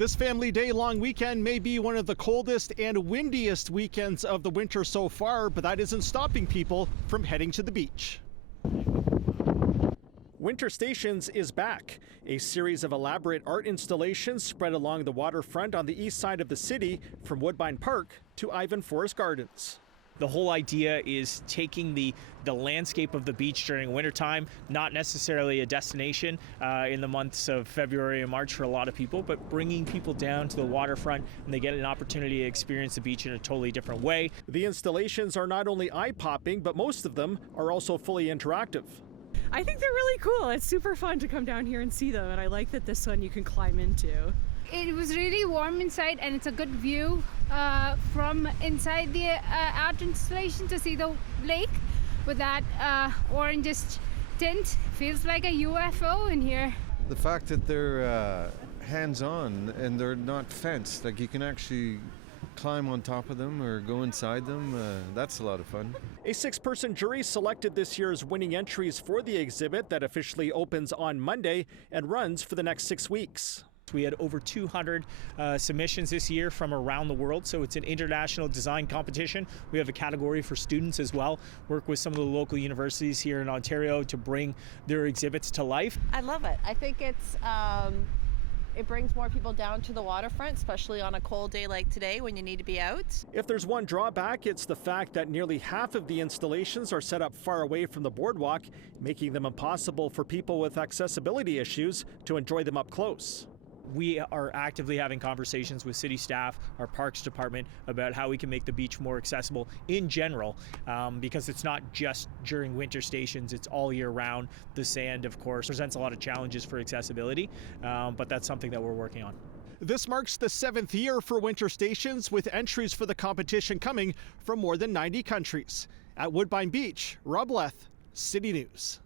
This family day-long weekend may be one of the coldest and windiest weekends of the winter so far, but that isn't stopping people from heading to the beach. Winter Stations is back, a series of elaborate art installations spread along the waterfront on the east side of the city, from Woodbine Park to Ivan Forest Gardens. The whole idea is taking the landscape of the beach during wintertime, not necessarily a destination in the months of February and March for a lot of people, but bringing people down to the waterfront and they get an opportunity to experience the beach in a totally different way. The installations are not only eye-popping, but most of them are also fully interactive. I think they're really cool. It's super fun to come down here and see them, and I like that this one you can climb into. It was really warm inside, and it's a good view from inside the art installation to see the lake with that orangish tint. Feels like a UFO in here. The fact that they're hands-on and they're not fenced, like you can actually climb on top of them or go inside them, that's a lot of fun. A 6-person jury selected this year's winning entries for the exhibit that officially opens on Monday and runs for the next 6 weeks. We had over 200 submissions this year from around the world, so it's an international design competition. We have a category for students as well. Work with some of the local universities here in Ontario to bring their exhibits to life. I love it. I think it brings more people down to the waterfront, especially on a cold day like today when you need to be out. If there's one drawback, it's the fact that nearly half of the installations are set up far away from the boardwalk, making them impossible for people with accessibility issues to enjoy them up close. We are actively having conversations with city staff, our parks department, about how we can make the beach more accessible in general, because it's not just during winter stations, it's all year round. The sand, of course, presents a lot of challenges for accessibility, but that's something that we're working on. This marks the 7th year for Winter Stations, with entries for the competition coming from more than 90 countries. At Woodbine Beach, Rob Leth, City News.